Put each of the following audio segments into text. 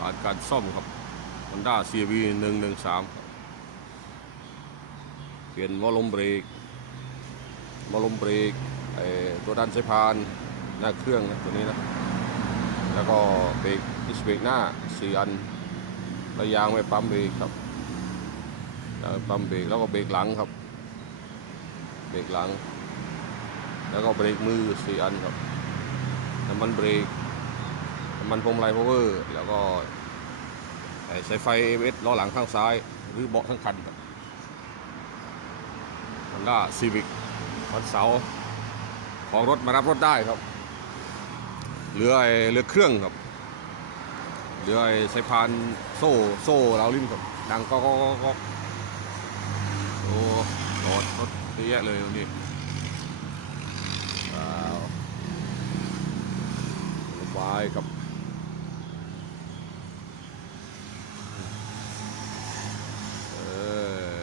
ผ่านการซ่อมครับ Honda CRV 113ครับเปลี่ยนวอลลุ่มเบรกวอลลุ่มเบรกไอ้ตัวดันสายพานหน้าเครื่องนะตัวนี้นะ แล้วก็เบรกดิสเบรกหน้าสี่อันระยางไว้ปั๊มเบรกครับปั๊มเบรกแล้วก็เบรกหลังครับ เบรกหลัง แล้วก็เบรกมือสี่อันครับน้ำมันเบรก น้ำมันพวงมาลัยพาวเวอร์แล้วก็ไอ้สายไฟเอสล้อหลังข้างซ้าย หรือเบาะทั้งคันครับมันก็ซีวิกวันเสาร์ของรถมารับรถได้ครับเหลือไอเหลือเครื่องครับเหลือไอสายพานโซ่โซ่เราวลิ้นครับดังก็ก็ก็ก็โอ้รถรถเยอะแยะเลยตรงนี้ว้าวสบายครับเออ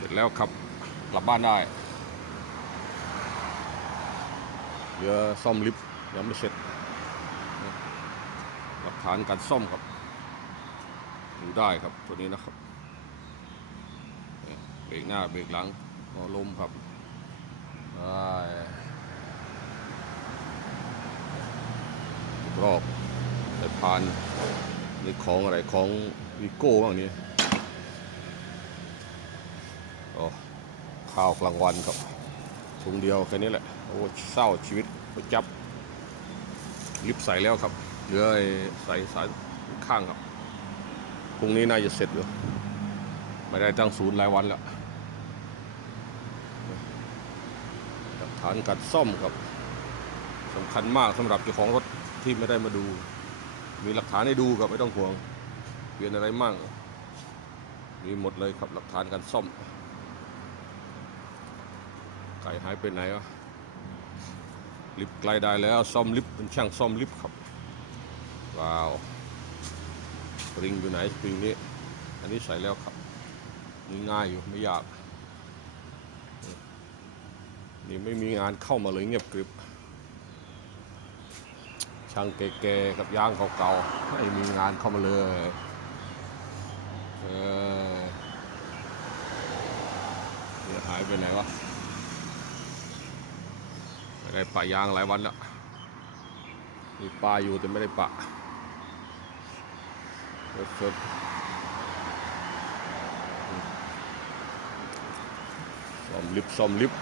เสร็จแล้วครับกลับบ้านได้ เหลือซ่อมลิฟต์ยังไม่เสร็จหลักฐานการซ่อมครับดูได้ครับตัวนี้นะครับเบรกหน้าเบรกหลังพอลมครับได้รอบแต่พานนี่ของอะไรของวิโก้บ้างนี่ อ้ข้าวกลางวันครับถุงเดียวแค่นี้แหละ โอ้เศร้าชีวิตจับลิฟใส่แล้วครับเหลือใส่สายข้างครับพรุ่งนี้น่าจะเสร็จอยู่ไม่ได้ตั้งศูนย์รายวันแล้วหลักฐานการซ่อมครับสำคัญมากสำหรับเจ้าของรถที่ไม่ได้มาดู มีหลักฐานให้ดูครับไม่ต้องห่วงเปลี่ยนอะไรมั่งมีหมดเลยครับหลักฐานการซ่อม ไก่หายไปไหนวะลิฟต์ไกลได้แล้วซ่อมลิฟต์เป็นช่างซ่อมลิฟต์ครับ ว้าวสปริงอยู่ไหนสปริงนี้ อันนี้ใส่แล้วครับนี่ง่ายอยู่ไม่ยาก นี่ไม่มีงานเข้ามาเลยเงียบกริบ ช่างแก่ๆกับย่างเก่าๆไม่มีงานเข้ามาเลยเออหายไปไหนวะ ไม่ได้ปะยางหลายวันแล้วมีปลาอยู่แต่ไม่ได้ปะสดๆซ่อมลิฟซ่อมลิฟ